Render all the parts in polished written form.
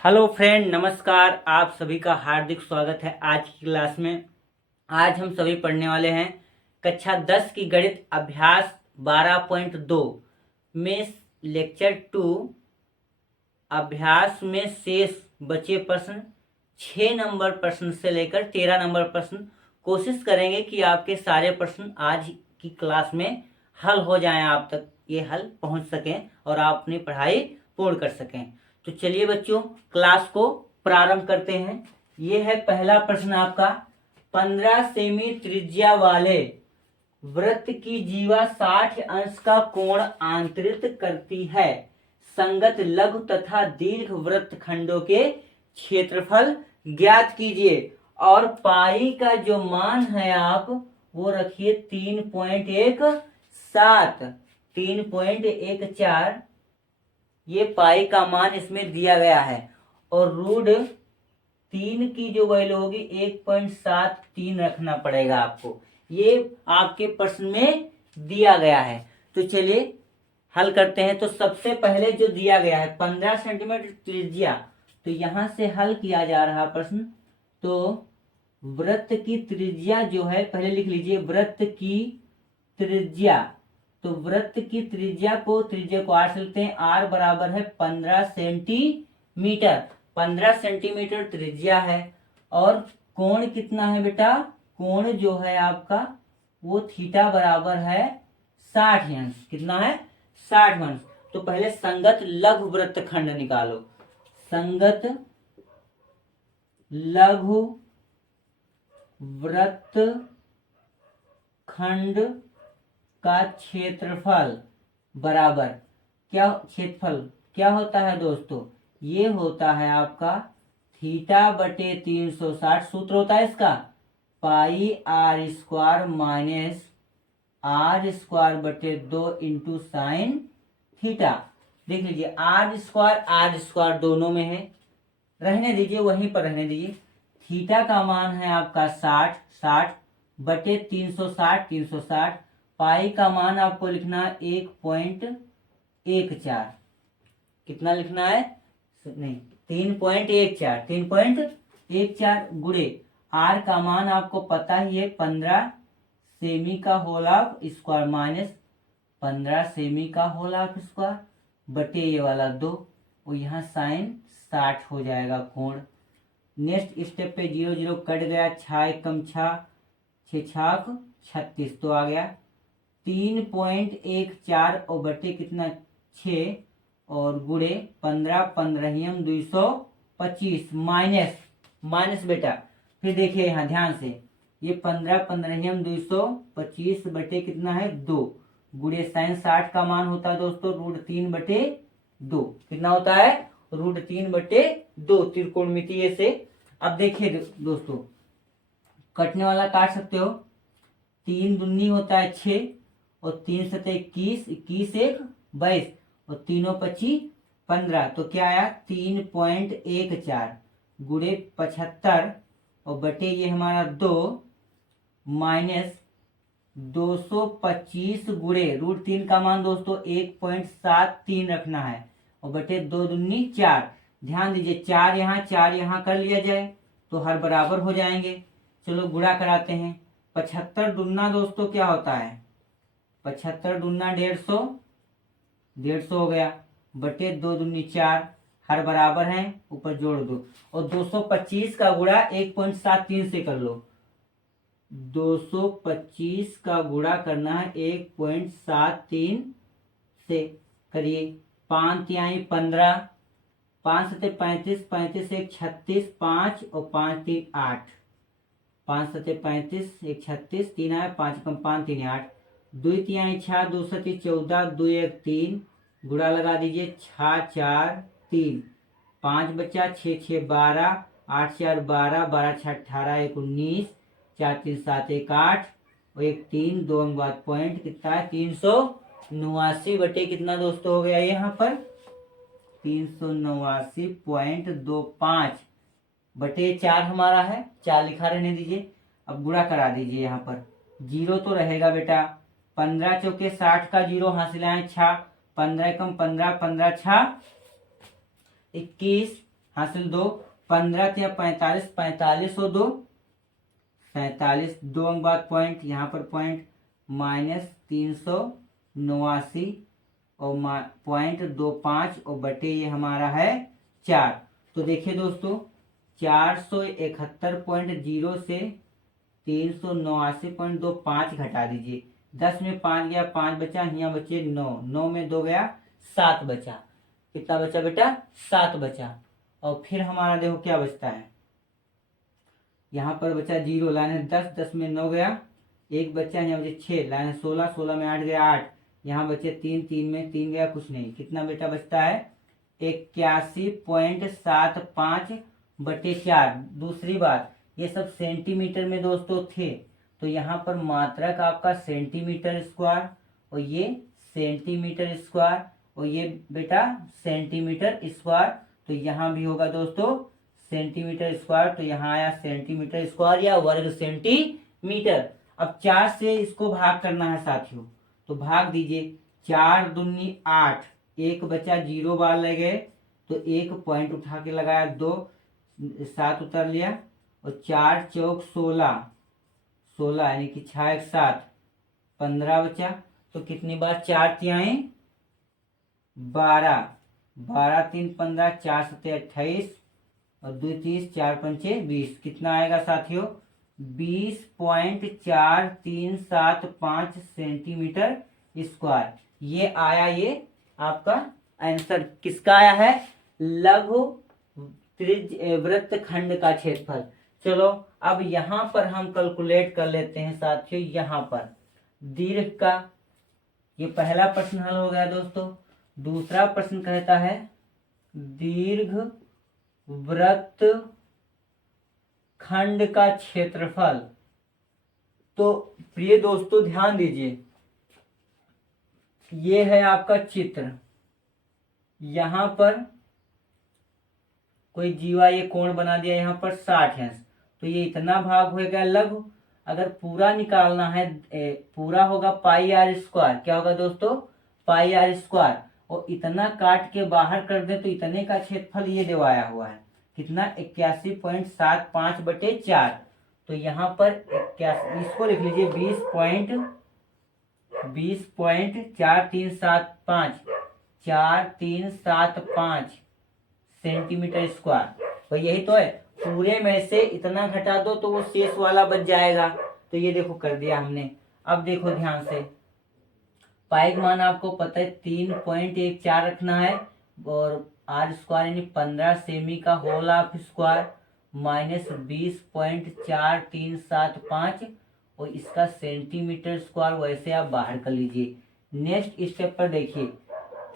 Hello friend, नमस्कार। आप सभी का हार्दिक स्वागत है आज की क्लास में। आज हम सभी पढ़ने वाले हैं कक्षा 10 की गणित अभ्यास 12.2 में लेक्चर 2 अभ्यास में शेष बचे प्रश्न 6 नंबर प्रश्न से लेकर 13 नंबर प्रश्न। कोशिश करेंगे कि आपके सारे प्रश्न आज की क्लास में हल हो जाएं, आप तक ये हल पहुंच सकें और आप अपनी पढ़ाई पूर्ण कर सकें। तो चलिए बच्चों, क्लास को प्रारंभ करते हैं। ये है पहला प्रश्न आपका। 15 सेमी त्रिज्या वाले वृत्त की जीवा 60 अंश का कोण आंतरित करती है। संगत लघु तथा दीर्घ वृत्त खंडों के क्षेत्रफल ज्ञात कीजिए। और पाई का जो मान है आप वो रखिए 3.17 3.14। ये पाई का मान इसमें दिया गया है और रूट 3 की जो वैल्यू होगी 1.73 रखना पड़ेगा आपको। ये आपके प्रश्न में दिया गया है। तो चलिए हल करते हैं। तो सबसे पहले जो दिया गया है 15 सेंटीमीटर त्रिज्या, तो यहां से हल किया जा रहा प्रश्न। तो वृत्त की त्रिज्या जो है पहले लिख लीजिए, वृत्त की त्रिज्या। तो वृत्त की त्रिज्या को आर से लिखते हैं। आर बराबर है 15 सेंटीमीटर। 15 सेंटीमीटर त्रिज्या है। और कोण कितना है बेटा? कोण जो है आपका वो थीटा बराबर है 60 अंश। कितना है? 60 अंश। तो पहले संगत लघु वृत्तखंड निकालो। संगत लघु वृत्तखंड का क्षेत्रफल बराबर क्या? क्षेत्रफल क्या होता है दोस्तों? ये होता है आपका थीटा बटे 360। सूत्र होता है इसका pi R square minus R square बटे 2 इंटू साइन थीटा। देख लीजिए आर स्क्वायर दोनों में है, रहने दीजिए, वहीं पर रहने दीजिए। थीटा का मान है आपका 60 बटे 360। पाई का मान आपको लिखना है 1.14। कितना लिखना है? नहीं, 3.14 गुणे आर का मान आपको पता ही है 15 सेमी का होल ऑफ स्क्वायर माइनस 15 सेमी का होल ऑफ स्क्वायर बटे ये वाला 2, और यहाँ साइन 60 हो जाएगा कोण। नेक्स्ट स्टेप पे 0 0 कट गया, 6 एकम 6, 6 छाक 36, तो आ गया 3.14 और बटे कितना 6 और गुणे 15 15 225 माइनस बेटा। फिर देखिए यहाँ ध्यान से, ये 15 15 225 बटे कितना है 2 गुणे साइन 60 का मान होता है दोस्तों रूट 3 बटे 2। कितना होता है? रूट 3 बटे 2 त्रिकोणमितीय से। अब देखिए दोस्तों, कटने वाला काट सकते हो। 3 दूनी होता है 6 और 3 सतह 21, 21 एक 22 और 3 25 15। तो क्या आया? 3.14 गुणे 75 और बटे ये हमारा 2 माइनस 225 गुणे रूट 3 का मान दोस्तों 1.73 रखना है और बटे 2 दूनी 4। ध्यान दीजिए 4 यहाँ कर लिया जाए तो हर बराबर हो जाएंगे। चलो गुणा कराते हैं। 75 दूना दोस्तों क्या होता है? 75 दूना 150 हो गया बटे 2 दूनी 4, हर बराबर है, ऊपर जोड़ दो। और 225 का गुणा 1.73 से कर लो। 225 का गुणा करना है 1.73 से, करिए। 5 तिहाई 15, 5 सते 35, 35 एक 36, 5 और 5 3 8, 5 सते 35 एक 36, 3 आया 5 कम 5 3 8, 2 तिहाई 6, 2 सते 14, 2 1 3, गुणा लगा दीजिए 6 4 3, 5 बचा 6 6 12, 8 4 12, 12 6 18, 1 19, 4 3 7 1 8 और 1 3 2 अंक बाद पॉइंट कितना है? 389 बटे कितना दोस्तों हो गया यहाँ पर? 389.25 बटे 4 हमारा है। 4 लिखा रहने दीजिए। अब गुणा करा दीजिए। यहाँ पर 0 तो रहेगा बेटा। 15 चौके 60 का 0 हासिल आए 6, 15 कम 15, 15 6 21, हासिल 2, 15 या 45, 45 और 2 47, 2 अंक बाद पॉइंट, यहाँ पर पॉइंट -389 और .25 और बटे ये हमारा है 4। तो देखिए दोस्तों 471.0 से 389.25 घटा दीजिए। 10 में 5 गया, 5 बचा, यहाँ बचे 9, 9 में 2 गया, 7 बचा। कितना बचा बेटा? 7 बचा। और फिर हमारा देखो क्या बचता है, यहाँ पर बचा 0, लाइन 10, 10 में 9 गया, 1 बचा, यहाँ बचे 6, लाइन 16, 16 में 8 गया 8, यहाँ बचे 3, 3 में 3 गया, कुछ नहीं। कितना बेटा बचता है? 81.75 बटे 4। दूसरी बात, ये सब सेंटीमीटर में दोस्तों थे, तो यहाँ पर मात्रक आपका सेंटीमीटर स्क्वायर और ये सेंटीमीटर स्क्वायर और ये बेटा सेंटीमीटर स्क्वायर, तो यहाँ भी होगा दोस्तों सेंटीमीटर स्क्वायर, तो यहाँ आया सेंटीमीटर स्क्वायर या वर्ग सेंटीमीटर। अब 4 से इसको भाग करना है साथियों, तो भाग दीजिए। 4 दूनी 8, 1 बचा, 0 बार ले गए, तो 1 पॉइंट उठा के लगाया, 2 7 उतर लिया, और 4 चौक 16, 16 यानी कि 6 1 7, 15 बचा। तो कितनी बार 4 तिहाई 12, 12 3 15, 4 7 28 और 2 30, 4 पंचे 20। कितना आएगा साथियों? 20.4375 सेंटीमीटर स्क्वायर। ये आया, ये आपका आंसर किसका आया है? लघु वृत्तखंड का क्षेत्रफल। चलो अब यहाँ पर हम कैलकुलेट कर लेते हैं साथियों। यहाँ पर दीर्घ का ये पहला प्रश्न हल हो गया दोस्तों। दूसरा प्रश्न कहता है दीर्घ वृत्त खंड का क्षेत्रफल। तो प्रिय दोस्तों ध्यान दीजिए, ये है आपका चित्र। यहां पर कोई जीवा ये कोण बना दिया, यहाँ पर 60 अंश, तो ये इतना भाग होगा लघु। अगर पूरा निकालना है, पूरा होगा पाई आर स्क्वायर। क्या होगा दोस्तों? पाई आर स्क्वायर। और इतना काट के बाहर कर दे तो इतने का क्षेत्रफल ये दिवाया हुआ है। कितना? 81.75 बटे 4। तो यहाँ पर 81, इसको लिख लीजिए 20.4375 4375 सेंटीमीटर स्क्वायर। तो यही तो है। पूरे में से इतना घटा दो तो वो शेष वाला बच जाएगा। तो ये देखो कर दिया हमने। अब देखो ध्यान से, पाई का मान आपको पता है 3.14 रखना है, और आर स्क्वायर यानी 15 सेमी का होल ऑफ स्क्वायर माइनस 20.4375 और इसका सेंटीमीटर स्क्वायर वैसे आप बाहर कर लीजिए। नेक्स्ट स्टेप पर देखिए,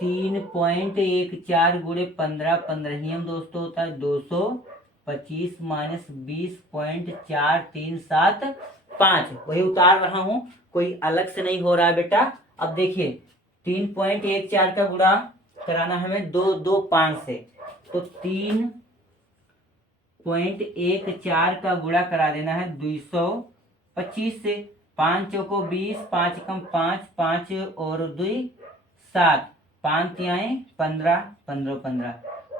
3.14 गुणे 15, 15 दोस्तों होता है 225 माइनस 20.4375। वही उतार रहा हूं, कोई अलग से नहीं हो रहा है बेटा। अब देखिए 3.14 का गुणा कराना है हमें 225 से, तो 3.14 का गुणा करा देना है 225 से। 5 चौको 20, 5 कम 5, 5 और 2 7, 5 तिहाई 15, 15 15,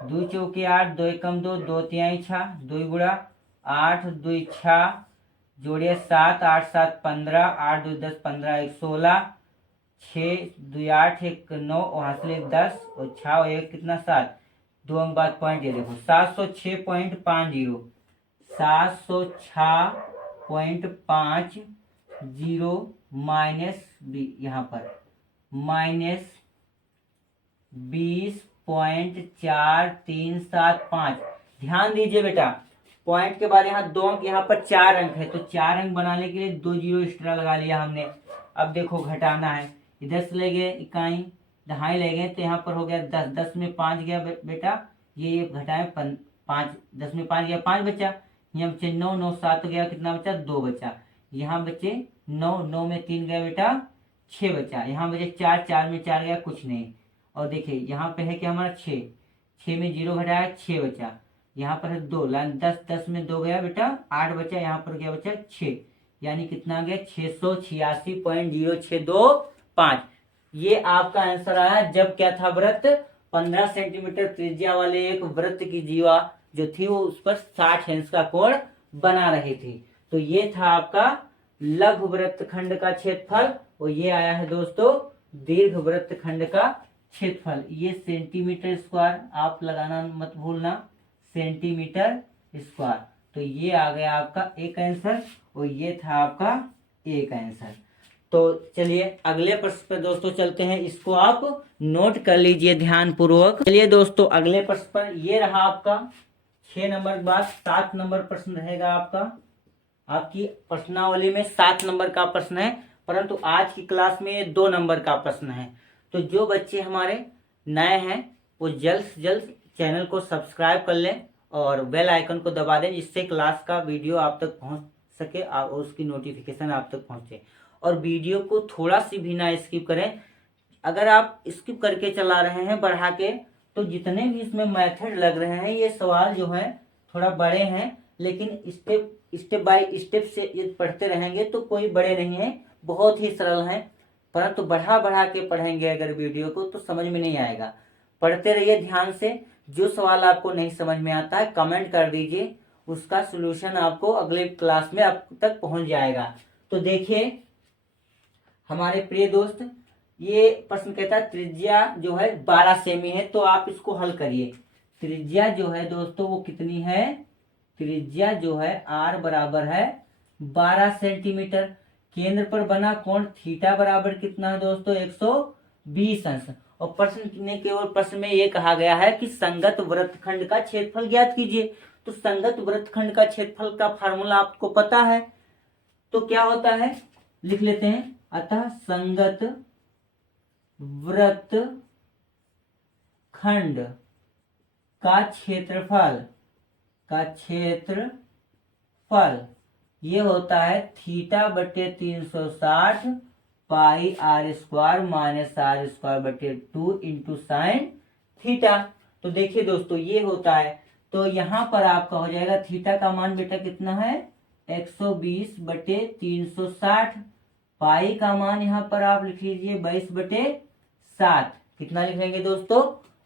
2 चौके 8, 2 कम 2, 2 तिहाई 6, 2 गुणा 8, 2 6, जोड़िए 7, 8 7 15, 8 2 10 15, 1 16, 6 2 8, 1 9 और हासिल 10 और 6 और 1 कितना 7, 2 अंक बाद पॉइंट ये देखो 706.50, 706.50 माइनस यहाँ पर माइनस 20.4375। ध्यान दीजिए बेटा, पॉइंट के बाद यहाँ 2 अंक, यहाँ पर 4 अंक है, तो 4 अंक बनाने के लिए 2 जीरो एक्स्ट्रा लगा लिया हमने। अब देखो घटाना है, इधर से ले गए इकाई, दहाई ले गए, तो यहाँ पर हो गया 10, 10 में 5 गया बेटा, ये घटाए 5, 10 में 5 गया 5 बचा, यहाँ बचे 9, 9 7 गया, कितना बचा 2 बचा, यहाँ बचे 9, 9 में 3 गया बेटा 6 बचा, यहाँ बचे 4, 4 में 4 गया कुछ नहीं। और देखिए यहाँ पे है कि हमारा 6, 6 में 0 घटाया 6 बचा, यहाँ पर है 2, लाइन 10, 10 में 2 गया बेटा 8 बचा, यहाँ पर गया बचा 6, यानी कितना आ गया 686.0625। ये आपका आंसर आया जब क्या था वृत्त 15 सेंटीमीटर त्रिज्या वाले एक वृत्त की जीवा जो थी वो उस पर 60 अंश का कोण बना रही थी। तो ये था आपका लघु वृत्तखंड का क्षेत्रफल और ये आया है दोस्तों दीर्घ वृत्तखंड का क्षेत्रफल। ये सेंटीमीटर स्क्वायर आप लगाना मत भूलना, सेंटीमीटर स्क्वायर। तो ये आ गया आपका एक आंसर और ये था आपका एक आंसर। तो चलिए अगले प्रश्न पर दोस्तों चलते हैं, इसको आप नोट कर लीजिए ध्यान पूर्वक। चलिए दोस्तों अगले प्रश्न पर, ये रहा आपका 6 नंबर के बाद 7 नंबर प्रश्न रहेगा आपका। आपकी प्रश्नावली में 7 नंबर का प्रश्न है, परंतु आज की क्लास में ये 2 नंबर का प्रश्न है। तो जो बच्चे हमारे नए हैं वो जल्द से जल्द चैनल को सब्सक्राइब कर लें और बेल आइकन को दबा दें, जिससे क्लास का वीडियो आप तक पहुंच सके और उसकी नोटिफिकेशन आप तक पहुंचे। और वीडियो को थोड़ा सी भी ना स्किप करें। अगर आप स्किप करके चला रहे हैं बढ़ा के, तो जितने भी इसमें मेथड लग रहे हैं ये सवाल जो है थोड़ा बड़े हैं, लेकिन स्टेप बाय स्टेप से ये पढ़ते रहेंगे तो कोई बड़े नहीं है, बहुत ही सरल है। परंतु बढ़ा बढ़ा के पढ़ेंगे अगर वीडियो को तो समझ में नहीं आएगा। पढ़ते रहिए ध्यान से। जो सवाल आपको नहीं समझ में आता है कमेंट कर दीजिए, उसका सोल्यूशन आपको अगले क्लास में आप तक पहुंच जाएगा। तो देखिए हमारे प्रिय दोस्त, ये प्रश्न कहता है त्रिज्या जो है 12 सेमी है, तो आप इसको हल करिए। त्रिज्या जो है दोस्तों वो कितनी है, त्रिज्या जो है r बराबर है 12 सेंटीमीटर। केंद्र पर बना कोण थीटा बराबर कितना है दोस्तों 120 अंश। और प्रश्न ने केवल प्रश्न में ये कहा गया है कि संगत वृत्तखंड का क्षेत्रफल ज्ञात कीजिए। तो संगत वृत्तखंड का क्षेत्रफल का फार्मूला आपको पता है, तो क्या होता है लिख लेते हैं। अतः संगत वृत्तखंड का क्षेत्रफल ये होता है थीटा बटे 360 पाई r square minus r square बटे 2 इंटू साइन थीटा। तो देखिए दोस्तों ये होता है, तो यहाँ पर आपका हो जाएगा थीटा का मान बेटा कितना है 120 बटे 360। पाई का मान यहाँ पर आप लिख लीजिए 22 बटे 7। कितना लिख लेंगे दोस्तों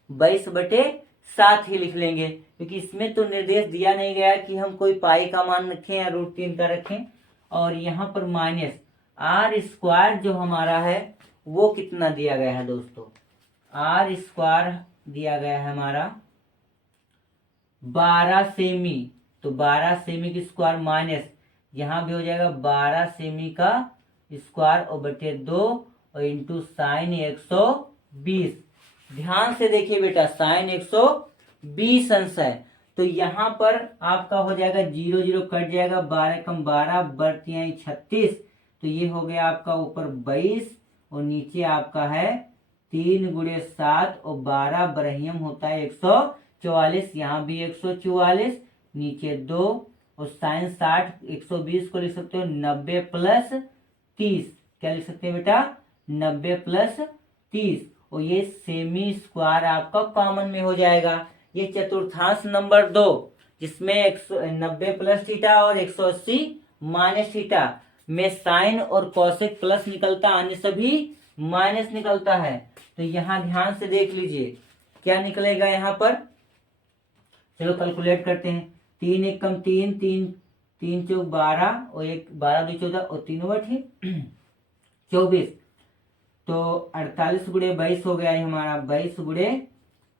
22 बटे 7 ही लिख लेंगे, क्योंकि इसमें तो निर्देश दिया नहीं गया कि हम कोई पाई का मान रखें या √3 का रखें। और यहाँ पर माइनस r स्क्वायर जो हमारा है वो कितना दिया गया है दोस्तों, r स्क्वायर दिया गया है हमारा 12 सेमी। तो 12 सेमी की स्क्वायर माइनस यहाँ भी हो जाएगा 12 सेमी का स्क्वायर और बटे 2 और इंटू साइन 120। ध्यान से देखिए बेटा साइन 120 अंश है, तो यहाँ पर आपका हो जाएगा 0 0 कट जाएगा, 12 कम 12 बटे 36। तो ये हो गया आपका ऊपर 22 और नीचे आपका है 3 गुणे 7 और 12 बरहियम होता है 144। यहाँ भी 144 नीचे 2 और साइन 60 120 को लिख सकते हो 90 प्लस 30। क्या लिख सकते हैं बेटा 90 प्लस 30। और ये सेमी स्क्वायर आपका कॉमन में हो जाएगा। ये चतुर्थांश नंबर 2 जिसमें 90 प्लस थीटा और 180 माइनस थीटा में साइन और कॉसेक प्लस निकलता, अन्य सभी माइनस निकलता है। तो यहाँ ध्यान से देख लीजिए क्या निकलेगा यहाँ पर। चलो कैलकुलेट करते हैं। 3 1 कम 3 3 3 चौक 12 और 1 12 2 14 और 3 बटे 24। तो 48 गुणे 22 हो गया है हमारा 22 गुणे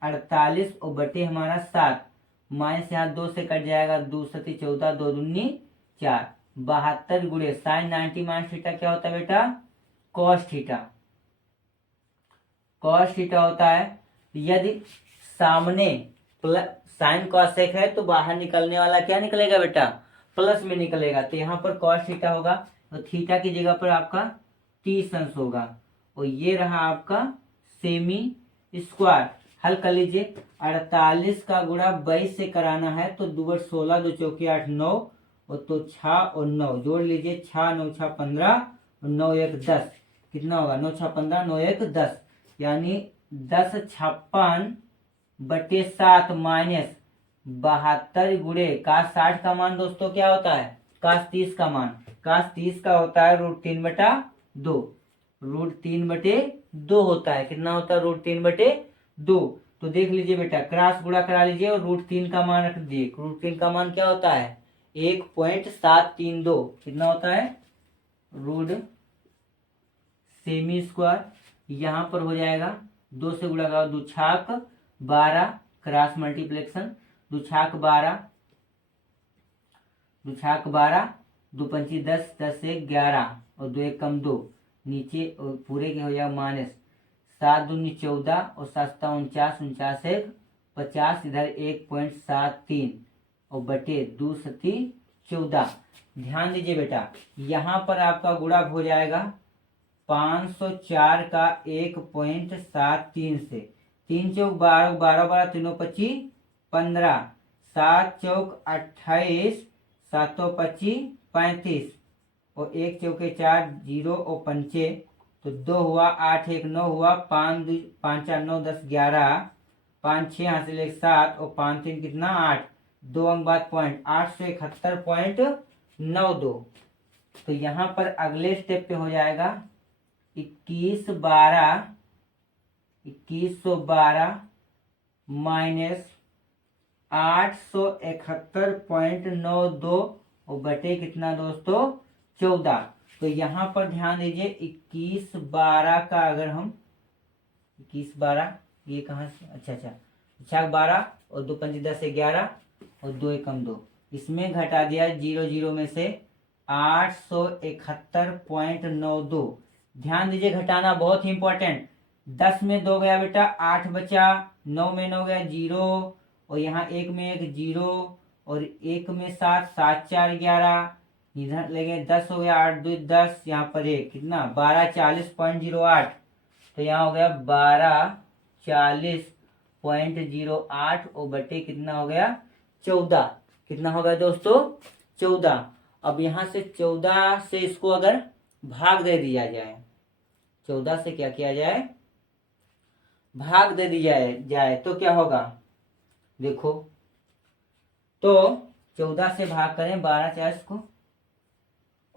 48 और बटे हमारा 7 माइनस यहाँ 2 से कट जाएगा 2 सती 14 2 दूनी 4 72 गुणे साइन 90 माइनस थीटा क्या होता है बेटा कॉस थीटा। कॉस थीटा होता है यदि सामने प्लस साइन कॉसेक है तो बाहर निकलने वाला क्या निकलेगा बेटा प्लस में निकलेगा। तो यहाँ पर कॉस थीटा होगा तो थीटा की जगह पर आपका 30 अंश होगा। और ये रहा आपका सेमी स्क्वायर। हल कर लीजिए। 48 का गुणा 22 से कराना है तो 2 × 16 2 चौकी 8 9 और तो 6 और 9 जोड़ लीजिए 6 9 6 15 और 9 1 10। कितना होगा 9 6 15 9 1 10 यानी 10 56 बटे 7 माइनस 72 गुणे काश 60 का मान दोस्तों क्या होता है काश 30 का मान। काश 30 का होता है √3 बटा 2। √3 बटे 2 होता है। कितना होता है √3 बटे 2। तो देख लीजिए बेटा, क्रॉस गुणा करा लीजिए और √3 का मान रख दीजिए। √3 का मान क्या होता है? 1.732। कितना होता है? रूट सेमी स्क्वायर। यहाँ पर हो जाएगा 2 से गुणा करो, 2 छाक 12, क्रॉस मल्टीप्लेक्शन, 2 छाक 12, 2 छाक 12, 2 पंची 10, 10 से 11 और 2 एक कम 2, नीचे और पूरे के हो जाएगा माइनस 7 दूनी 14 और 7 49, 49 एक 50, इधर 1.73 और बटे 2 सती 14। ध्यान दीजिए बेटा, यहाँ पर आपका गुणा हो जाएगा 504 का 1.73 से। 3 चौक 12, 12 12 तीनों 25 15, 7 चौक 28, 7 25 35 और 1 चौके 4 0 और पंचे, तो 2 हुआ, 8 1 9 हुआ, 5 5 4 9 10 11, 5 6 हासिल 1 7 और 5 3 कितना 8, 2 अंक बाद पॉइंट 871.92। तो यहाँ पर अगले स्टेप पे हो जाएगा 2112 माइनस 871.92 और बटे कितना दोस्तों 14। तो यहाँ पर ध्यान दीजिए 2112 का अगर हम 2112, ये कहाँ से, अच्छा 12 और 2 पंजी 10 से 11 और 2 एकम 2, इसमें घटा दिया 0 0 में से 871.92। ध्यान दीजिए, घटाना बहुत ही इंपॉर्टेंट। 10 में 2 गया बेटा, 8 बचा, 9 में 9 गया 0 और यहाँ 1 में 1 0 और 1 में 7, 7 4 11, इधर लगे 10 हो गया, 8 2 10, यहाँ पर 1 कितना 1240.08, तो यहाँ हो गया 1240.08 और बटे कितना हो गया 14। कितना हो गया दोस्तों 14। अब यहाँ से 14 से इसको अगर भाग दे दिया जाए, 14 से क्या किया जाए, भाग दे दिया जाए तो क्या होगा, देखो तो 14 से भाग करें 12 40 को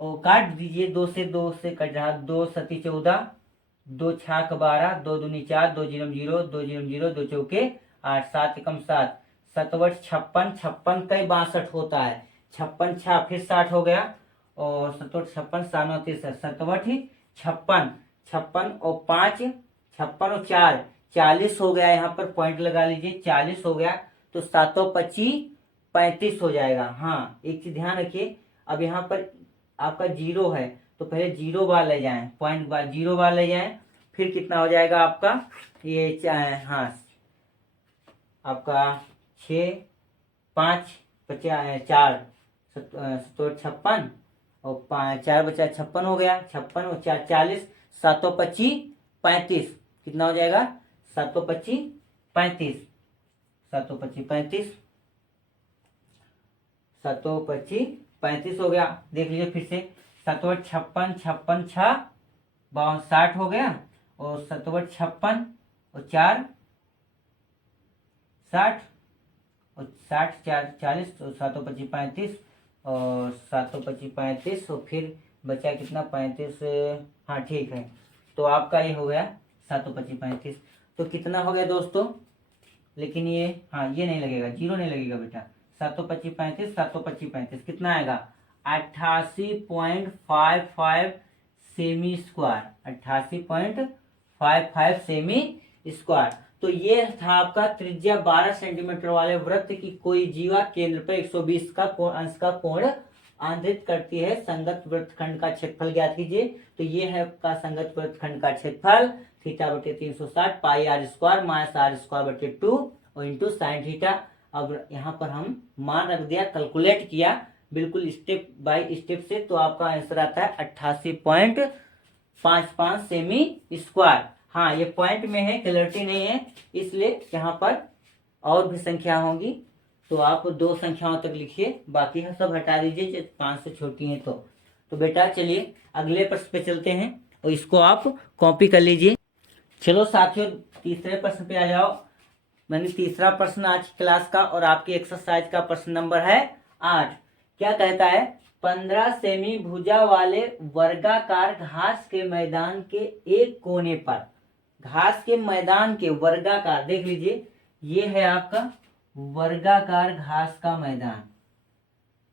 और काट दीजिए, 2 से कट रहा, 2 सती 14, 2 छाक 12, 2 दूनी 4, 2 जीरो 0, 2 जीरो 0, 2 चौके 8, 7 एकम 7, 7 56, 56 कई 62 होता है, 56 6 फिर 60 हो गया और 7 56 7 63, 7 56 56 और 5 56 और 4 40 हो गया। यहाँ पर पॉइंट लगा लीजिए, 40 हो गया तो 7 25 35 हो जाएगा। हाँ एक चीज ध्यान रखिए, अब यहाँ पर आपका 0 है तो पहले 0 बार ले जाएं, पॉइंट बार 0 बार ले जाएं, फिर कितना हो जाएगा आपका ये हाँ आपका 6 5 50 4 56 और 4 बचा 56 हो गया, 56 और 4 40, 7 25 35 कितना हो जाएगा 7 25 35, 7 25 35, 7 25 35 हो गया। देख लीजिए फिर से, 7 56 56 6 52 60 हो गया और 7 56 और 4 60 और 60 4 40 और 7 25 35 और 7 25 35 और फिर बचा कितना 35, हाँ ठीक है, तो आपका ये हो गया 7 25 35। तो कितना हो गया दोस्तों, लेकिन ये हाँ ये नहीं लगेगा, 0 नहीं लगेगा बेटा, 7 25 35, 7 25 35 कितना आएगा 88.55 सेमी स्क्वायर, 88.55 सेमी स्क्वायर। तो ये था आपका त्रिज्या 12 सेंटीमीटर वाले वृत्त की कोई जीवा केंद्र पर 120 का अंश का कोण आंतरित करती है। संगत वृत्तखंड का क्षेत्रफल ज्ञात कीजिए। तो ये है आपका संगत वृत्तखंड का क्षेत्रफल, थीटा बटे 360 पाई r square minus r square बटे 2 और इंटू साइन थीटा। अब यहाँ पर हम मान रख दिया, कैलकुलेट किया बिल्कुल स्टेप बाय स्टेप से, तो आपका आंसर आता है 88.55 सेमी स्क्वायर। हाँ ये पॉइंट में है, क्लैरिटी नहीं है, इसलिए यहाँ पर और भी संख्या होंगी तो आप 2 संख्याओं तक लिखिए, बाकी सब हटा दीजिए 5 से छोटी हैं तो बेटा चलिए अगले प्रश्न पे चलते हैं और इसको आप कॉपी कर लीजिए। चलो साथियों तीसरे प्रश्न पे आ जाओ। मैंने तीसरा प्रश्न आज की क्लास का और आपकी एक्सरसाइज का प्रश्न नंबर है 8। क्या कहता है, 15 सेमी भुजा वाले वर्गाकार घास के मैदान के एक कोने पर, घास के मैदान के वर्गाकार, देख लीजिए ये है आपका वर्गाकार घास का मैदान,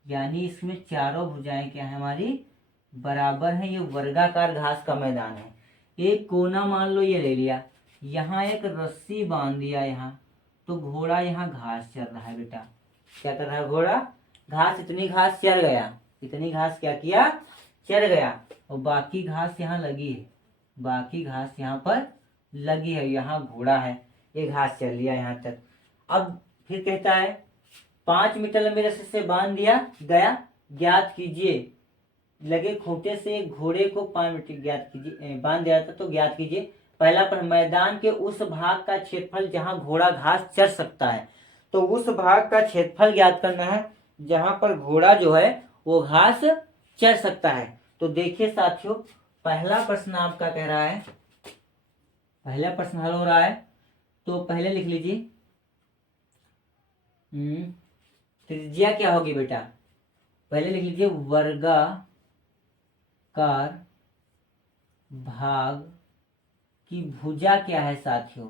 यानी इसमें चारों भुजाएं क्या है हमारी बराबर है। ये वर्गाकार घास का मैदान है। एक कोना मान लो ये ले लिया, यहाँ एक रस्सी बांध दिया यहाँ, तो घोड़ा यहाँ घास चर रहा है बेटा। क्या कर रहा है घोड़ा? घास, इतनी घास चर गया, इतनी घास क्या किया? चर गया। और बाकी घास यहाँ लगी है, बाकी घास यहाँ पर लगी है, यहाँ घोड़ा है, ये घास चल लिया यहाँ तक। अब फिर कहता है 5 मीटर लंबी रस्सी से बांध दिया गया, ज्ञात कीजिए लगे खूंटे से घोड़े को 5 मीटर ज्ञात कीजिए, बांध दिया था तो ज्ञात कीजिए। पहला पर मैदान के उस भाग का क्षेत्रफल जहां घोड़ा घास चर सकता है, तो उस भाग का क्षेत्रफल ज्ञात करना है जहां पर घोड़ा जो है वो घास चर सकता है। तो देखिए साथियों, पहला प्रश्न आपका कह रहा है, पहला प्रश्न हल हो रहा है, तो पहले लिख लीजिए त्रिज्या क्या होगी बेटा? पहले लिख लीजिए वर्गाकार भाग की भुजा क्या है साथियों?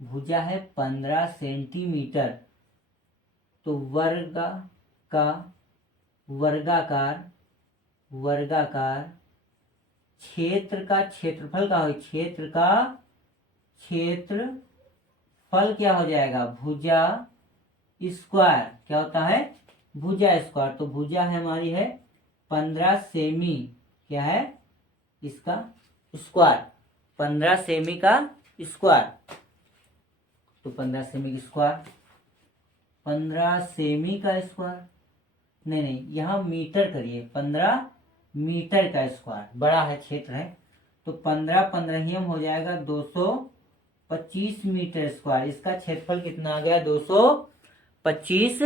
भुजा है 15 सेंटीमीटर। तो वर्गाकार क्षेत्र का क्षेत्रफल का हो, क्षेत्र का क्षेत्रफल क्या हो जाएगा? भुजा स्क्वायर। क्या होता है? भुजा स्क्वायर। तो भुजा है हमारी है 15 सेमी, क्या है इसका स्क्वायर, 15 सेमी का स्क्वायर। तो 15 सेमी का स्क्वायर, 15 सेमी का स्क्वायर, नहीं यहाँ मीटर करिए, 15 मीटर का स्क्वायर, बड़ा है क्षेत्र है, तो 15 15 हो जाएगा 225 मीटर स्क्वायर। इसका क्षेत्रफल कितना आ गया? 225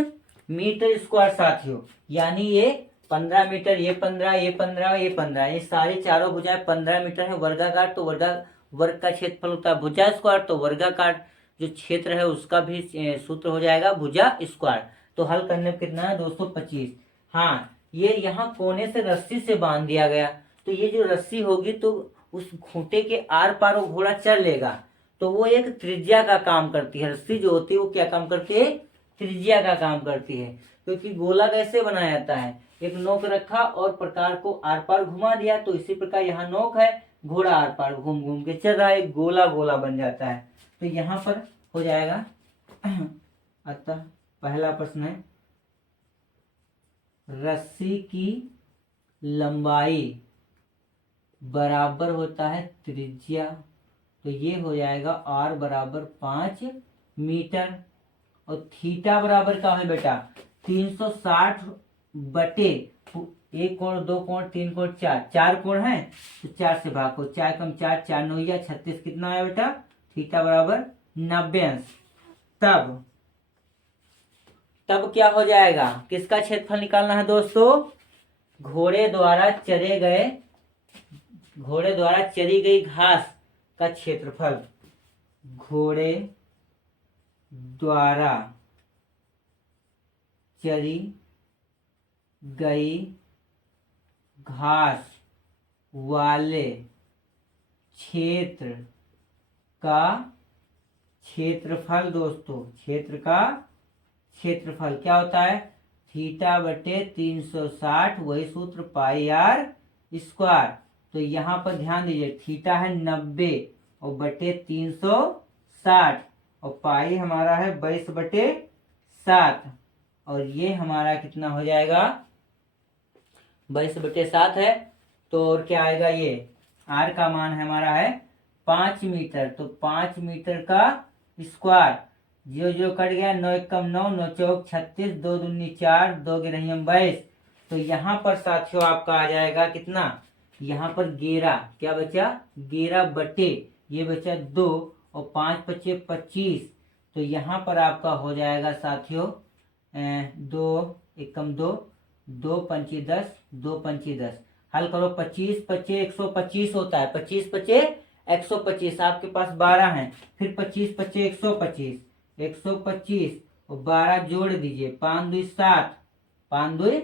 मीटर स्क्वायर साथियों। यानी ये 15 मीटर, ये 15, ये 15, ये 15, ये सारे चारों भुजाएं 15 मीटर है। वर्गाकार तो वर्ग का क्षेत्रफल होता है भुजा स्क्वायर, तो वर्गाकार जो क्षेत्र है उसका भी सूत्र हो जाएगा भुजा स्क्वायर। तो हल करने पर कितना है? 225। हाँ, ये यहाँ कोने से रस्सी से बांध दिया गया, तो ये जो रस्सी होगी तो उस खूंटे के आर पार वो घोड़ा चल लेगा, तो वो एक त्रिज्या का काम करती है। रस्सी जो होती है वो क्या काम करती है? त्रिज्या का काम करती है। क्योंकि गोला कैसे बनाया जाता है? एक नोक रखा और प्रकार को आर पार घुमा दिया, तो इसी प्रकार यहाँ नोक है, घोड़ा आर पार घूम घूम के चल रहा है, गोला गोला बन जाता है। तो यहाँ पर हो जाएगा अतः पहला प्रश्न है रस्सी की लंबाई बराबर होता है त्रिज्या, तो ये हो जाएगा r बराबर 5 मीटर। और थीटा बराबर क्या है बेटा? 360 बटे एक कोण, दो कोण, तीन कोण, चार कोण है, तो 4 से भाग को, 4 कम 4, 4 9 या 36, कितना है बेटा? थीटा बराबर 90 अंश। तब क्या हो जाएगा? किसका क्षेत्रफल निकालना है दोस्तों? घोड़े द्वारा चरी गई घास का क्षेत्रफल। घोड़े द्वारा चरी गई घास वाले क्षेत्र का क्षेत्रफल दोस्तों, क्षेत्र का क्षेत्रफल क्या होता है? थीटा बटे 360, वही सूत्र पाई आर स्क्वायर। तो यहाँ पर ध्यान दीजिए, थीटा है 90 और बटे 360 और पाई हमारा है 22 बटे 7, और ये हमारा कितना हो जाएगा? 22 बटे 7 है। तो और क्या आएगा? ये आर का मान है हमारा है 5 मीटर, तो 5 मीटर का स्क्वायर। जो कट गया, 9 एकम 9, 9 चौक 36, 2 दूनी 4, 2 गिरही 22। तो यहाँ पर साथियों आपका आ जाएगा कितना? यहाँ पर 11, क्या बचा? 11 बटे ये बचा 2 और 5 पचे 25। तो यहाँ पर आपका हो जाएगा साथियों 2 एकम 2, 2 पंची 10, 2 पंची 10। हल करो, 25 पचे 125 होता है, 25 पचे 125, आपके पास 12 है, फिर 25 पचे 125, 125 और 12 जोड़ दीजिए, 5 2 7, 5 2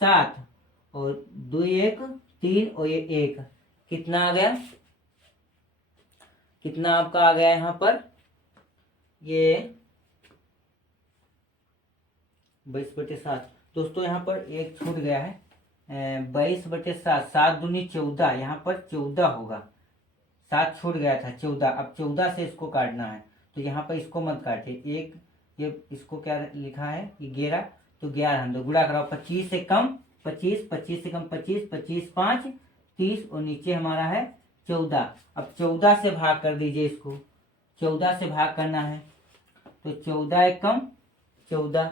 7 और 2 1 3 और ये 1, कितना आ गया? कितना आपका आ गया यहाँ पर? ये 22/7। दोस्तों यहाँ पर एक छूट गया है, 22/7, 7×2 = 14, यहाँ पर 14 होगा, 7 छूट गया था, 14। अब 14 से इसको काटना है, तो यहाँ पर इसको मत काटिए। एक ये इसको क्या लिखा है, ये 11, तो 11 हम तो गुणा कराओ, 25 से कम 25, 25 से कम 25, 25 5 30, और नीचे हमारा है 14। अब 14 से भाग कर दीजिए इसको, 14 से भाग करना है, तो 14 एक कम 14,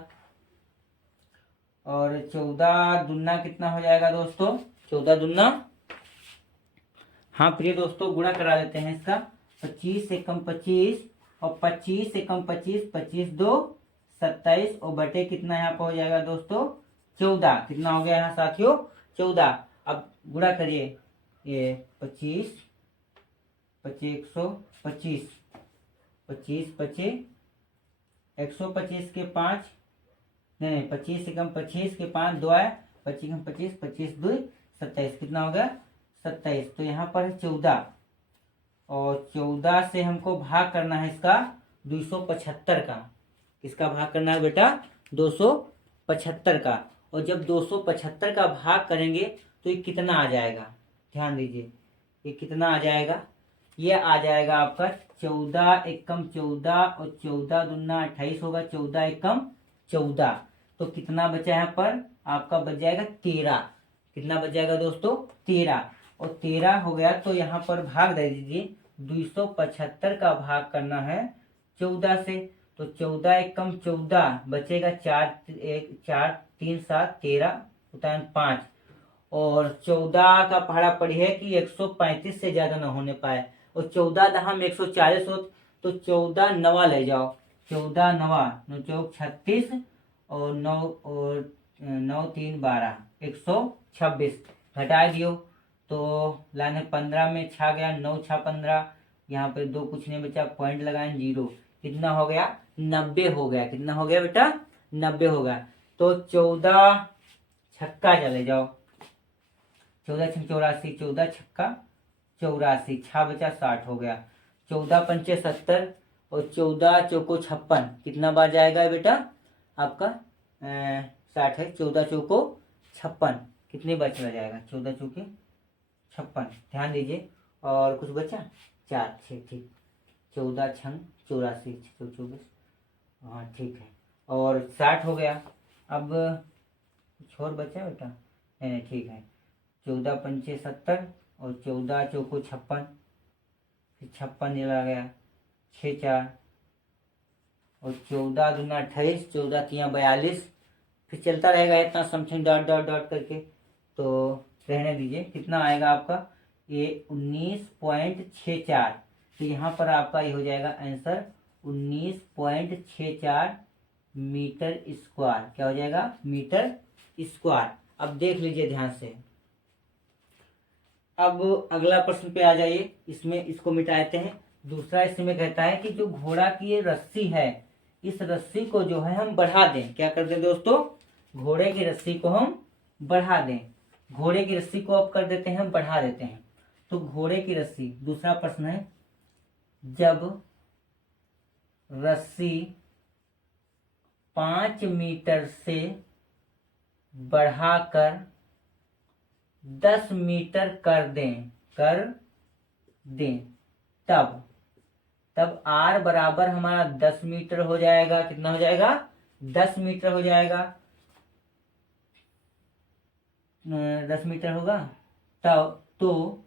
और 14 दूना कितना हो जाएगा दोस्तों, 14 दूना, हाँ प्रिय दोस्तों गुणा करा लेते हैं इसका, 25 से कम 25, और 25 से कम 25, 25 2 27, और बटे कितना यहाँ पर हो जाएगा दोस्तों, 14। कितना हो गया यहाँ साथियों, 14। अब गुणा करिए, ये 25 25 125, 25 25 125 के 5, नहीं 25 से कम 25 के 5 2 आए, 25 कम 25, 25 2 27, कितना हो गया 27। तो यहाँ पर है 14, और 14 से हमको भाग करना है इसका 275 का। किसका भाग करना है बेटा, 275 का। और जब 275 का भाग करेंगे तो ये कितना आ जाएगा, ध्यान दीजिए, ये कितना आ जाएगा, ये आ जाएगा आपका 14 एकम 14, और 14 दूना 28 होगा, 14 एकम 14। तो कितना बचा यहाँ पर आपका, बच जाएगा 13। कितना बच जाएगा दोस्तों, 13, और 13 हो गया, तो यहाँ पर भाग दे दीजिए, 275 का भाग करना है 14 से, तो 14 एकम 14 बचेगा 4 1 4 3 7 13 उतान 5, और 14 का पहाड़ा पड़ी है कि 135 से ज्यादा न होने पाए, और 14 दहा में 140 हो, तो 14 नवा ले जाओ, 14 नवा 9 चौक 36, और 9 और 9 3 12 126, घटा दियो, तो लाने 15 में छा गया, 9 6 15, यहाँ पे 2 कुछ नहीं बचा, पॉइंट लगाए 0, कितना हो गया 90 हो गया। कितना हो गया बेटा, 90 हो गया। तो 14 छक्का चले जाओ, 14 छक्का 84, 14 छक्का 84, 6 बचा 60 हो गया, 14 पंचे 70, और 14 चौको 56, कितना बार जाएगा बेटा आपका 60 है, 14 चौको 56, कितनी बार चला जाएगा, 14 चौके 56, ध्यान दीजिए। और कुछ बचा 4 6, ठीक, 14 छंग 84 24, हाँ ठीक है, और 60 हो गया। अब कुछ और बचा बेटा, नहीं ठीक है, 14 पंचे 70, और 14 चौको 56, फिर 56 चला गया, 6 4, और 14 दूना 28, 14 3 42, फिर चलता रहेगा इतना समथिंग डॉट डॉट डॉट करके, तो रहने दीजिए। कितना आएगा आपका, ये 19.64, तो यहाँ पर आपका ये हो जाएगा आंसर 19.64 मीटर स्क्वायर। क्या हो जाएगा, मीटर स्क्वायर। अब देख लीजिए ध्यान से, अब अगला प्रश्न पे आ जाइए, इसमें इसको मिटाते हैं। दूसरा इसमें कहता है कि जो घोड़ा की ये रस्सी है, इस रस्सी को जो है हम बढ़ा दें। क्या कर दें दोस्तों, घोड़े की रस्सी को हम बढ़ा दें, घोड़े की रस्सी को अब कर देते हैं हम बढ़ा देते हैं। तो घोड़े की रस्सी, दूसरा प्रश्न है, जब रस्सी 5 मीटर से बढ़ाकर 10 मीटर कर दें, तब R बराबर हमारा 10 मीटर हो जाएगा। कितना हो जाएगा, 10 मीटर हो जाएगा, 10 मीटर होगा। तब तो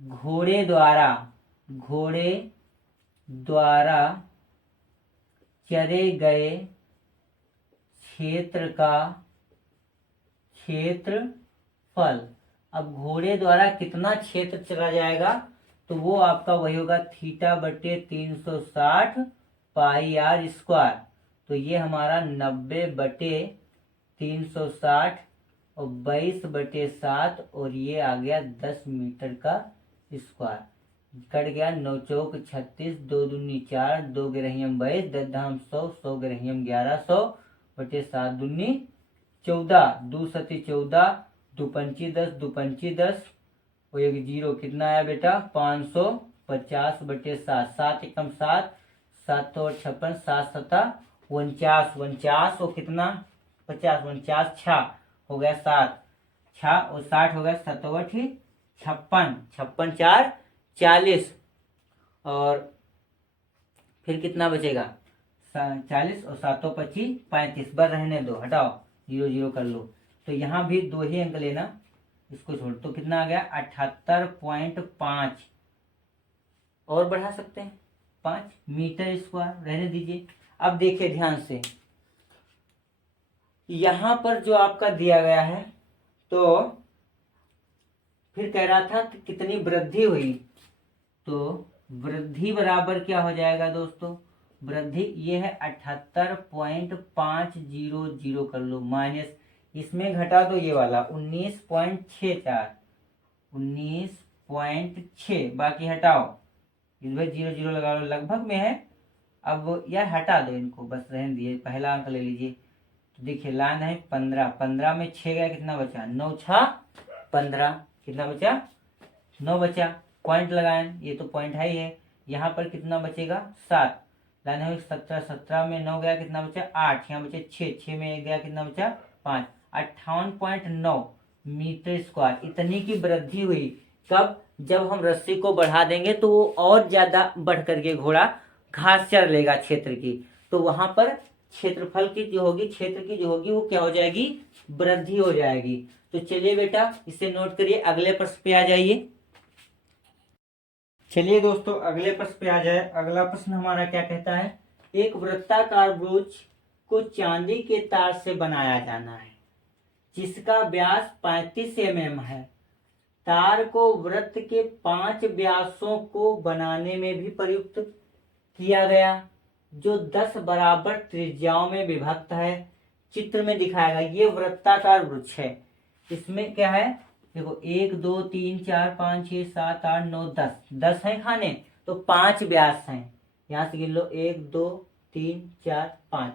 घोड़े द्वारा चरे गए क्षेत्र का क्षेत्रफल, अब घोड़े द्वारा कितना क्षेत्र चला जाएगा, तो वो आपका वही होगा θ/360 πr²। तो ये हमारा 90/360 और 22/7, और ये आ गया 10 मीटर का स्क्वायर। कट गया, 9 चौक 36, 2 दूनी 4, 2 ग्रहियम 22, 10 धाम 100, 100 ग्रहियम 1100 बटे 7 दूनी 14, 2 सती 14, 2 पंची 10, 2 पंची 10, और एक 0, कितना आया बेटा 550/7, 7 एकम 7, 7 और 56, 7 7 49 49 और कितना 50 49 छः हो गया 7 6 और 60 हो गया 7 56 56 4 40 और फिर कितना बचेगा 40 और 7 25 35 बस रहने दो, हटाओ 0 0 कर लो। तो यहाँ भी 2 ही अंक लेना, इसको छोड़। तो कितना आ गया 78.5 और बढ़ा सकते हैं 5 मीटर स्क्वायर, रहने दीजिए। अब देखिए ध्यान से, यहाँ पर जो आपका दिया गया है, तो फिर कह रहा था कि कितनी वृद्धि हुई, तो वृद्धि बराबर क्या हो जाएगा दोस्तों, वृद्धि ये है 78.500 कर लो, माइनस इसमें घटा दो ये वाला 19.64 19.6, बाकी हटाओ, इस बार 0 0 लगा लो, लगभग में है। अब यार हटा दो इनको, बस रहने दिए, पहला अंक ले लीजिए। तो देखिए लाइन है 15 15 में 6 गया, कितना बचा 9 6 15, कितना बचा 9 बचा। पॉइंट लगाएं, ये तो पॉइंट है ही है। यहाँ पर कितना बचेगा 7, लाइन है 17 17 में 9 गया, कितना बचा 8, यहाँ बचे 6 6 में 1 गया, कितना बचा 5, 58.9 मीटर स्क्वायर। इतनी की वृद्धि हुई। कब, जब हम रस्सी को बढ़ा देंगे तो वो और ज्यादा बढ़ करके घोड़ा घास चर लेगा क्षेत्र की, तो वहां पर क्षेत्रफल की जो होगी, क्षेत्र की जो होगी, वो क्या हो जाएगी, वृद्धि हो जाएगी। तो चलिए बेटा इसे नोट करिए, अगले प्रश्न पे आ जाइए। चलिए दोस्तों अगले प्रश्न पे आ जाए। अगला प्रश्न हमारा क्या कहता है, एक वृत्ताकार ब्रूच को चांदी के तार से बनाया जाना है जिसका व्यास 35 mm है। तार को वृत्त के 5 व्यासों को बनाने में भी प्रयुक्त किया गया जो 10 बराबर त्रिज्याओं में विभक्त है। चित्र में दिखाएगा, ये वृत्ताकार वृक्ष है। इसमें क्या है, देखो 1 2 3 4 5 6 7 8 9 10 10 है खाने, तो 5 व्यास हैं। यहाँ से गिन लो 1 2 3 4 5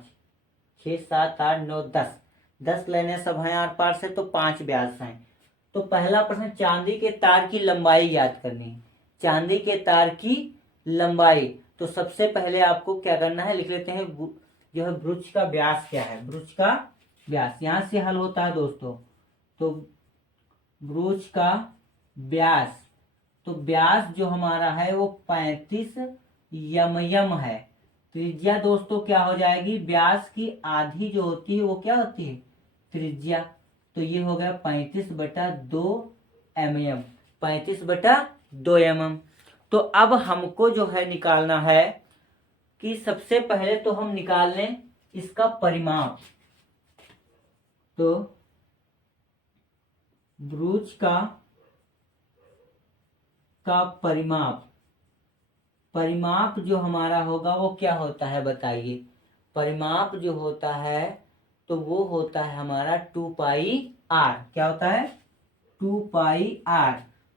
6 7 8 9 10 10 लेने सब हैं आर पार से, तो 5 व्यास हैं। तो पहला प्रश्न, चांदी के तार की लंबाई याद करनी है। चांदी के तार की लंबाई, तो सबसे पहले आपको क्या करना है, लिख लेते हैं जो है वृक्ष का व्यास क्या है। वृक्ष का व्यास यहाँ से हल होता है दोस्तों। तो वृक्ष का व्यास, तो व्यास जो हमारा है वो 35 mm है। त्रिज्या दोस्तों क्या हो जाएगी, व्यास की आधी जो होती है वो क्या होती है, त्रिज्या। तो ये हो गया 35/2 mm, 35/2 mm। तो अब हमको जो है निकालना है कि सबसे पहले तो हम निकाल लें इसका परिमाप। तो ब्रूच का परिमाप जो हमारा होगा वो क्या होता है बताइए। परिमाप जो होता है तो वो होता है हमारा 2πr। क्या होता है 2πr।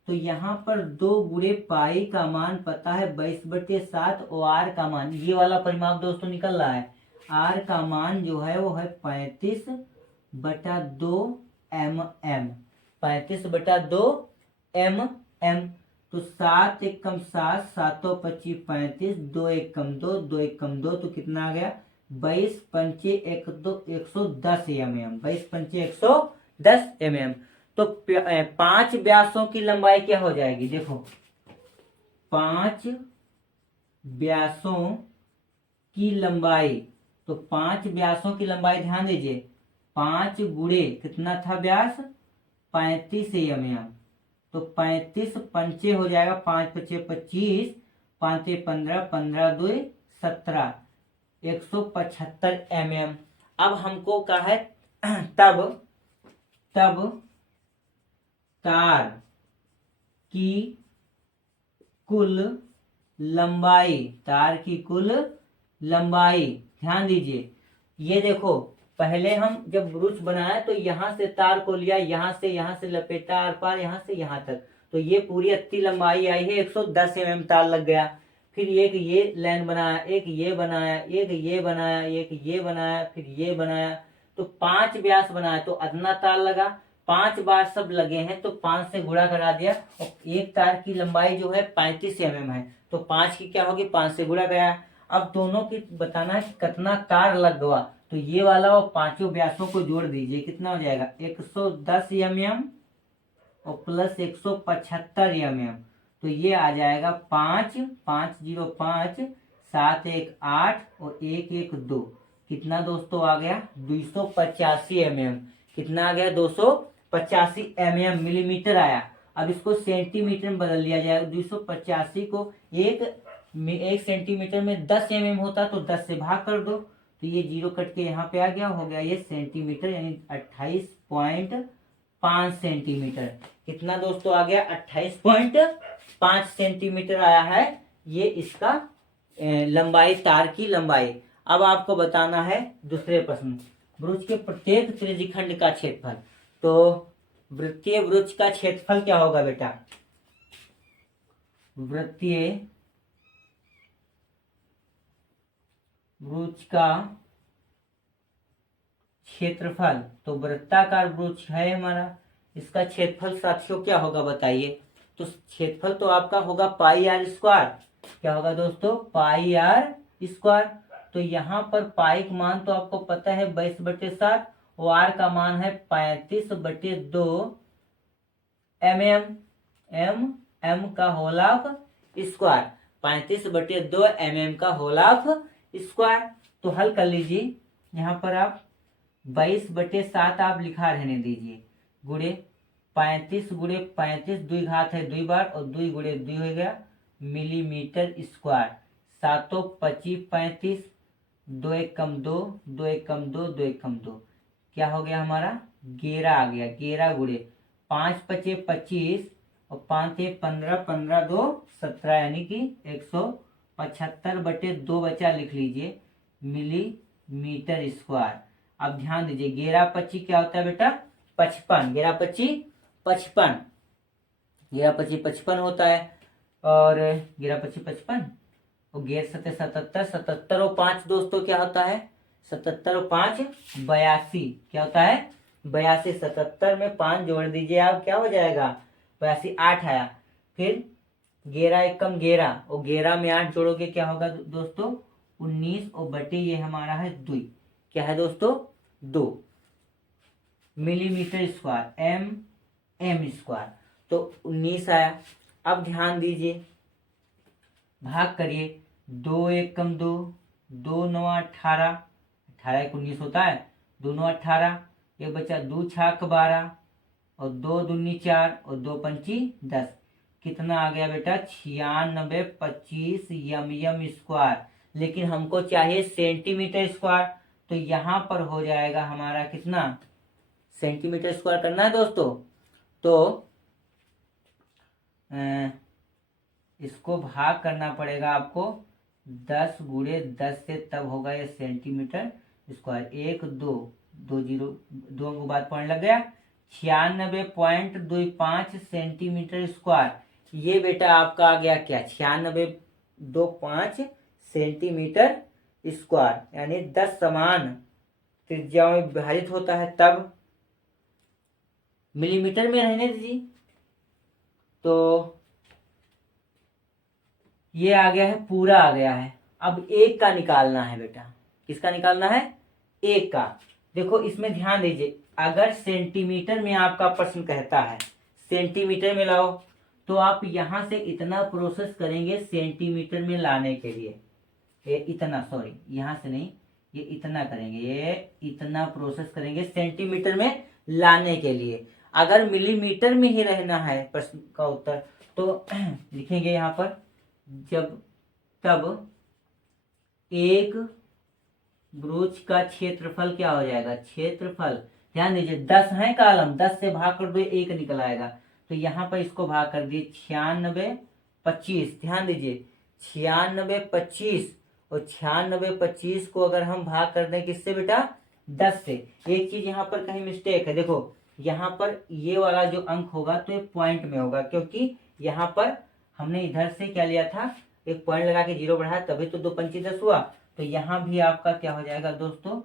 तो यहाँ पर 2 गुणे पाई का मान पता है 22/7 और आर का मान, ये वाला परिमाप दोस्तों निकल रहा है। आर का मान जो है वो है 35/2 mm, 35/2 mm। तो 7 एकम 7 7 25 35, 2 एकम 2 2 एकम 2, तो कितना आ गया 22 पंचे 110 mm, 22 पंचे 110 mm। तो 5 व्यासों की लंबाई क्या हो जाएगी, देखो 5 व्यासों की लंबाई, तो 5 व्यासों की लंबाई ध्यान दीजिए, 5 गुणे कितना था व्यास 35 mm, तो 35 पंचे हो जाएगा, 5 पचे 25, 5 15 15 2 17, 175 mm। अब हमको क्या है तब तार की कुल लंबाई, तार की कुल लंबाई ध्यान दीजिए। ये देखो पहले हम जब ब्रूच बनाया तो यहाँ से तार को लिया, यहाँ से लपेटा आर पार, यहाँ से यहाँ तक, तो ये पूरी अत्ती लंबाई आई है 110 mm तार लग गया। फिर एक ये लाइन बनाया, एक ये बनाया, एक ये बनाया, एक ये बनाया, फिर ये बनाया, तो 5 व्यास बनाया, तो अदना तार लगा। 5 बार सब लगे हैं तो 5 से गुणा करा दिया, और एक तार की लंबाई जो है 35 mm है, तो 5 की क्या होगी 5 से गुणा गया। अब दोनों की बताना है कितना तार लग गया। तो ये वाला और पांचों व्यासों को जोड़ दीजिए, कितना हो जाएगा 110 mm और प्लस 175 mm। तो ये आ जाएगा 5, 505, 718 और 112। कितना दोस्तों आ गया 285 mm। कितना आ गया 285 mm मिलीमीटर आया। अब इसको सेंटीमीटर में बदल लिया जाएगा। 285 को एक सेंटीमीटर में 10 mm होता तो 10 से भाग कर दो, तो ये जीरो कट के यहाँ पे आ गया, हो गया ये सेंटीमीटर, यानी 28.5 सेंटीमीटर। कितना दोस्तों आ गया 28.5 सेंटीमीटर आया है ये इसका लंबाई, तार की लंबाई। अब आपको बताना है दूसरे प्रश्न, वृत्त के प्रत्येक त्रिज्यखंड का क्षेत्रफल। तो वृत्तीय वृत्त का क्षेत्रफल क्या होगा बेटा, वृत्तीय वृत्त का क्षेत्रफल, तो वृत्ताकार वृत्त है हमारा, इसका क्षेत्रफल साथियों क्या होगा बताइए। तो क्षेत्रफल तो आपका होगा पाई आर स्क्वायर। क्या होगा दोस्तों पाई आर स्क्वायर। तो यहाँ पर पाई का मान तो आपको पता है 22/7 और आर का मान है 35/2 mm। एम का होल ऑफ स्क्वायर, 35/2 mm का होल ऑफ स्क्वायर। तो हल कर लीजिए, यहाँ पर आप 22/7 आप लिखा रहने दीजिए, गुड़े 35 गुड़े 35, 2 घात है 2 बार और 2 गुड़े 2 हो गया मिलीमीटर स्क्वायर। 7 25 35, 2 1 कम 2, 2 1 कम 2, 2 1 कम 2, क्या हो गया हमारा 11 आ गया। 11 गुड़े 5 5 25 और 5 1 15, 15 2 17, यानी कि 175/2 बचा, लिख लीजिए मिलीमीटर स्क्वायर। अब ध्यान दीजिए 11 25 क्या होता है बेटा 55, 11 25 55, 11 25 55 होता है। और 11 25 55 और 11 7 77, 77 और 5 दोस्तों क्या होता है 77 और 5 82, क्या होता है 82। 77 में 5 जोड़ दीजिए आप, क्या हो जाएगा 82, 8 आया। फिर 11 1 कम 11 और 11 में 8 जोड़ोगे क्या होगा दोस्तों 19 और बटे ये हमारा है 2, क्या है दोस्तों 2 मिलीमीटर स्क्वायर एम स्क्वायर। तो 19 आया। अब ध्यान दीजिए भाग करिए, 2 1 कम 2, 2 9 18, 18 1 19 होता है, 2 9 18, एक बच्चा 2 6 12 और 2 दूनी 4 और 2 पंची 10। कितना आ गया बेटा 9625 एम स्क्वायर। लेकिन हमको चाहिए सेंटीमीटर स्क्वायर, तो यहाँ पर हो जाएगा हमारा कितना सेंटीमीटर स्क्वायर करना है दोस्तों। तो इसको भाग करना पड़ेगा आपको 10 गुणे 10 से, तब होगा ये सेंटीमीटर स्क्वायर। 1 2 2 0 2 अंक बाद पॉइंट लग गया 96.25 सेंटीमीटर स्क्वायर। ये बेटा आपका आ गया क्या 96.25 सेंटीमीटर स्क्वायर, यानी 10 समान त्रिज्याओं में विभाजित होता है तब मिलीमीटर में रहने दीजिए। तो ये आ गया है, पूरा आ गया है। अब एक का निकालना है बेटा, किसका निकालना है एक का। देखो इसमें ध्यान दीजिए, अगर सेंटीमीटर में आपका प्रश्न कहता है सेंटीमीटर में लाओ, तो आप यहां से इतना प्रोसेस करेंगे सेंटीमीटर में लाने के लिए, ये इतना, सॉरी यहां से नहीं, ये इतना करेंगे, ये इतना प्रोसेस करेंगे सेंटीमीटर में लाने के लिए। अगर मिलीमीटर में ही रहना है प्रश्न का उत्तर, तो लिखेंगे यहाँ पर तब एक वृत्त का क्षेत्रफल क्या हो जाएगा, क्षेत्रफल ध्यान दीजिए 10 है कॉलम, 10 से भाग कर दो 1 निकल आएगा। तो यहाँ पर इसको भाग कर दिए 9625, ध्यान दीजिए 9625 और 9625 को अगर हम भाग कर दें किससे बेटा 10 से। एक चीज यहाँ पर कहीं मिस्टेक है, देखो यहाँ पर ये वाला जो अंक होगा तो ये पॉइंट में होगा, क्योंकि यहाँ पर हमने इधर से क्या लिया था एक पॉइंट लगा के 0 बढ़ाया, तभी तो 2 पंची 10 हुआ। तो यहाँ भी आपका क्या हो जाएगा दोस्तों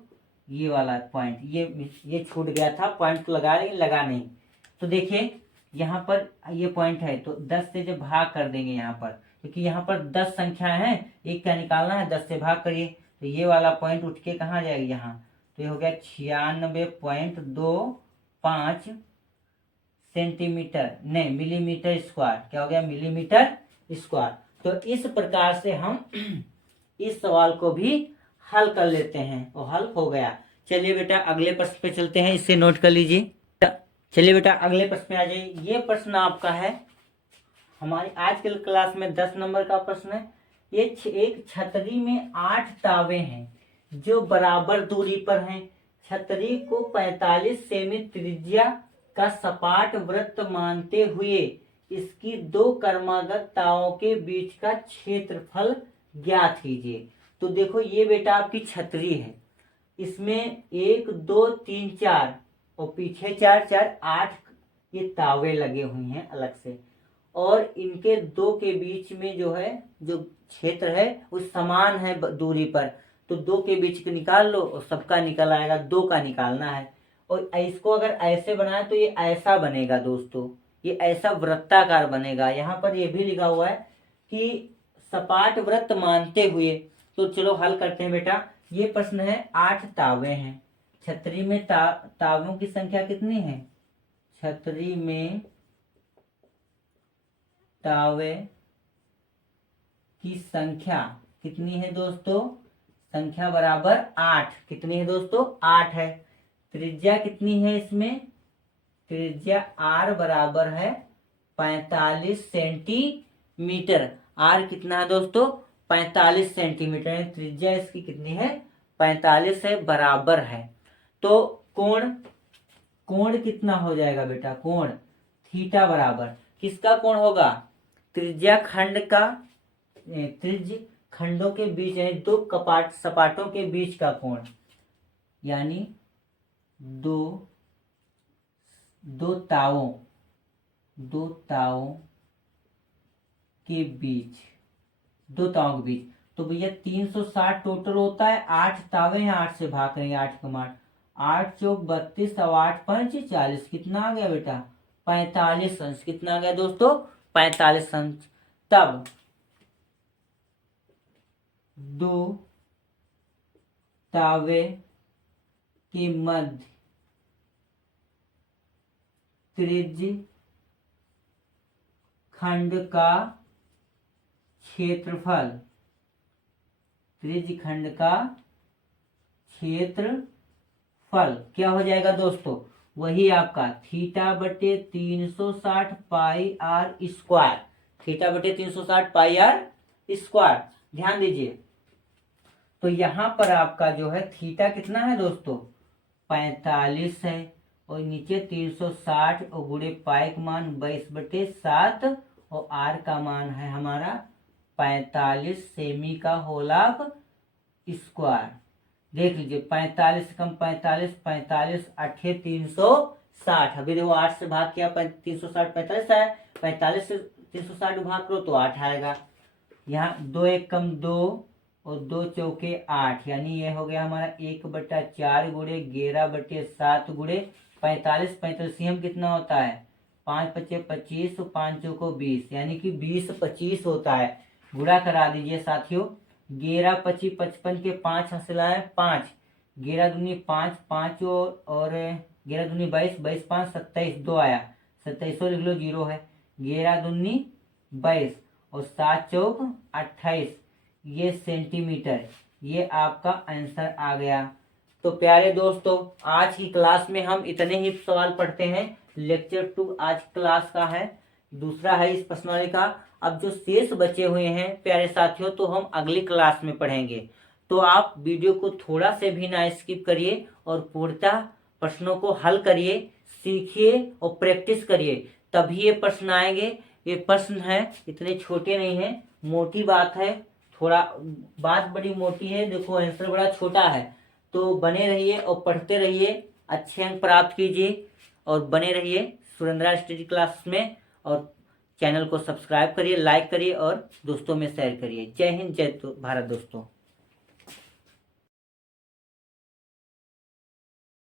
ये वाला पॉइंट, ये छूट गया था, पॉइंट तो लगा लेकिन लगा नहीं। तो देखिए यहाँ पर ये पॉइंट है, तो 10 से जब भाग कर देंगे यहाँ पर, क्योंकि यहाँ पर 10 संख्या है, एक क्या निकालना है, 10 से भाग करिए तो ये वाला पॉइंट उठ के कहाँ जाएगी, यहाँ। तो ये हो गया 96.25 सेंटीमीटर, नहीं मिलीमीटर स्क्वायर, क्या हो गया, मिलीमीटर स्क्वायर। तो इस प्रकार से हम इस सवाल को भी हल कर लेते हैं और हल हो गया। चलिए बेटा अगले प्रश्न पे चलते हैं, इससे नोट कर लीजिए। चलिए बेटा अगले प्रश्न पे आ जाइए। ये प्रश्न आपका है हमारी आज के क्लास में 10 नंबर का प्रश्न है। ये एक छतरी में 8 तावे हैं जो बराबर दूरी पर हैं। छतरी को 45 सेमी त्रिज्या का सपाट वृत्त मानते हुए इसकी 2 क्रमागत तावों के बीच का क्षेत्रफल ज्ञात कीजिए। तो देखो ये बेटा आपकी छतरी है, इसमें 1 2 3 4 और पीछे 4 4 8 ये तावे लगे हुए हैं अलग से, और इनके 2 के बीच में जो है जो क्षेत्र है वो समान है दूरी पर। तो 2 के बीच को निकाल लो और सबका निकल आएगा, 2 का निकालना है। और इसको अगर ऐसे बनाए तो ये ऐसा बनेगा दोस्तों, ये ऐसा वृत्ताकार बनेगा। यहाँ पर ये भी लिखा हुआ है कि सपाट वृत्त मानते हुए। तो चलो हल करते हैं बेटा। ये प्रश्न है 8 तावे हैं छतरी में, तावों की संख्या कितनी है, छतरी में तावे की संख्या कितनी है दोस्तों, संख्या बराबर 8। कितनी है दोस्तों, 8 है। त्रिज्या कितनी है इसमें, त्रिज्या r बराबर है 45 सेंटीमीटर। r कितना है दोस्तों, 45 सेंटीमीटर। त्रिज्या इसकी कितनी है, 45 है, बराबर है। तो कोण कितना हो जाएगा बेटा, कोण थीटा बराबर किसका कोण होगा, त्रिज्या खंडों के बीच है 2 सपाटों के बीच का कोण, यानी दो तावों के बीच, तो भैया 360 टोटल होता है। 8 तावे हैं, 8 से भाग करेंगे, 8 कमाट 8 चौक 32 और 8 पंच 40। कितना आ गया बेटा, 45 अंश। कितना आ गया दोस्तों, 45 अंश। तब 2 तावे के मध्य त्रिज्य खंड का क्षेत्रफल, त्रिज्य खंड का क्षेत्रफल क्या हो जाएगा दोस्तों, वही आपका थीटा बटे 360 पाई आर स्क्वायर, थीटा बटे 360 पाई आर स्क्वायर। ध्यान दीजिए, तो यहां पर आपका जो है थीटा कितना है दोस्तों, 45 है, और नीचे 360 और गुणे पाई का मान 22/7 और आर का मान है हमारा 45 सेमी का होल ऑफ स्क्वायर। देख लीजिए 45 से कम 45, 45 8 360। अभी देखो 8 से भाग किया 360 45 है, 45 से 360 भाग करो तो 8 आएगा। यहाँ 2 1 कम 2 और 2 चौके 8, यानी ये हो गया हमारा 1/4 गुणे 11/7 गुणे 45। 45 कितना होता है, 5 5 25 और 5 चौको 20, यानी कि 20 25 होता है। गुणा करा दीजिए साथियों, 11 25 55 के 5 हंसलाए 5, 11 दूनी 5, 5 और 11 दूनी 22, 22 5 27, 2 आया 27 लिख लो, 0 है। 11 दूनी 22 और 7 चौक 28, ये सेंटीमीटर, ये आपका आंसर आ गया। तो प्यारे दोस्तों, आज की क्लास में हम इतने ही सवाल पढ़ते हैं। लेक्चर 2 आज क्लास का है, दूसरा है इस प्रश्नावली का। अब जो शेष बचे हुए हैं प्यारे साथियों, तो हम अगली क्लास में पढ़ेंगे। तो आप वीडियो को थोड़ा से भी ना स्किप करिए और पूर्णतः प्रश्नों को हल करिए, सीखिए और प्रैक्टिस करिए, तभी ये प्रश्न आएंगे। ये प्रश्न है इतने छोटे नहीं है, मोटी बात है, थोड़ा बात बड़ी मोटी है, देखो आंसर बड़ा छोटा है। तो बने रहिए और पढ़ते रहिए, अच्छे अंक प्राप्त कीजिए और बने रहिए सुरेंद्रा स्टडी क्लास में। और चैनल को सब्सक्राइब करिए, लाइक करिए और दोस्तों में शेयर करिए। जय हिंद, जय भारत दोस्तों।